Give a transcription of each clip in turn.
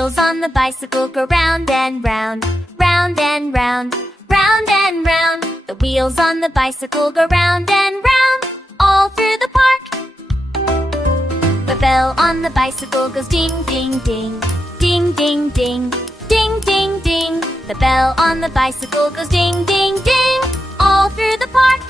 wheels on the bicycle go round and round, round and round, round and round. The wheels on the bicycle go round and round, all through the park. The bell on the bicycle goes ding, ding, ding, ding, ding, ding, ding, ding, ding. The bell on the bicycle goes ding, ding, ding, all through the park.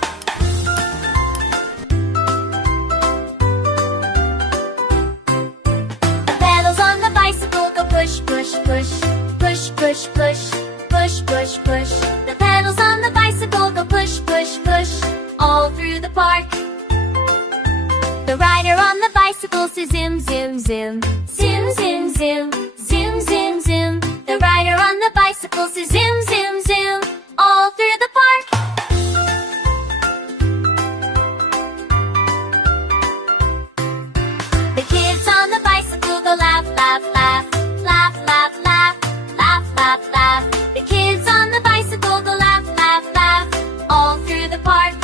The pedals on the bicycle go push, push, push, push, push, push, push, push, push. The pedals on the bicycle go push, push, push, all through the park. The rider on the bicycle says zoom, zoom, zoom, zoom, zoom, zoom, zoom, zoom, zoom. The rider on the bicycle says zoom, zoom, zoom, all through the park. The kids on the bicycle go laugh, laugh, laugh, laugh, laugh, laugh, laugh, laugh, laugh. The kids on the bicycle go laugh, laugh, laugh, all through the park.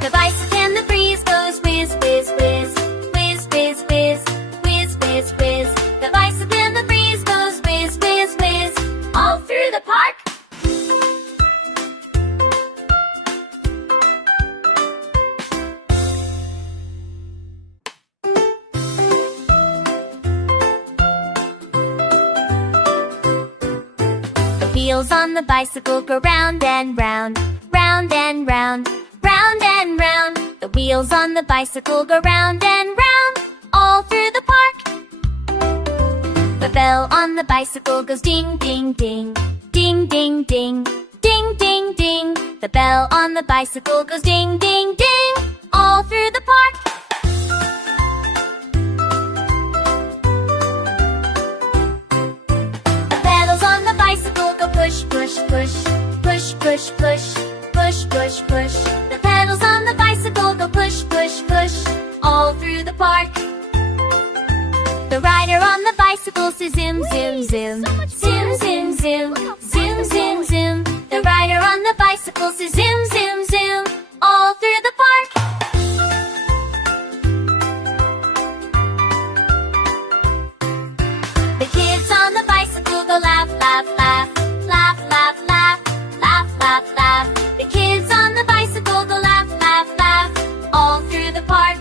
The bicycle in the breeze goes whiz, whiz, whiz, whiz, whiz, whiz, whiz, whiz, whiz. The bicycle in the breeze goes whiz, whiz, whiz, all through the park. The wheels on the bicycle go round and round, round and round, round and round. The wheels on the bicycle go round and round, all through the park. The bell on the bicycle goes ding, ding, ding, ding, ding, ding, ding, ding, ding. The bell on the bicycle goes ding, ding, ding, all through the park. The pedals on the bicycle go push, push, push, push, push, push, push, push, push. The pedals on the bicycle go push, push, push, all through the park. The rider on the bicycle says zoom, zoom, zoom, zoom, zoom, zoom, zoom, zoom, zoom. The rider on the bicycle says zoom, zoom, zoom, all through the park. The kids on the bicycle go laugh, laugh, laugh, laugh, laugh, laugh, laugh, laugh, laugh. The kids on the bicycle go laugh, laugh, laugh, all through the park.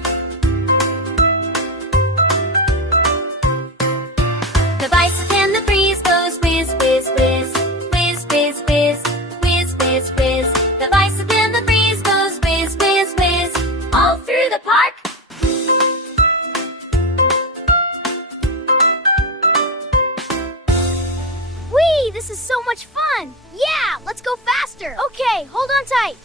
The bicycle in the breeze goes whiz, whiz, whiz, whiz, whiz, whiz, whiz, whiz, whiz. The bicycle in the breeze goes whiz, whiz, whiz, all through the park. Whee! This is so much fun! Yeah! Let's go faster! Okay, hold on tight!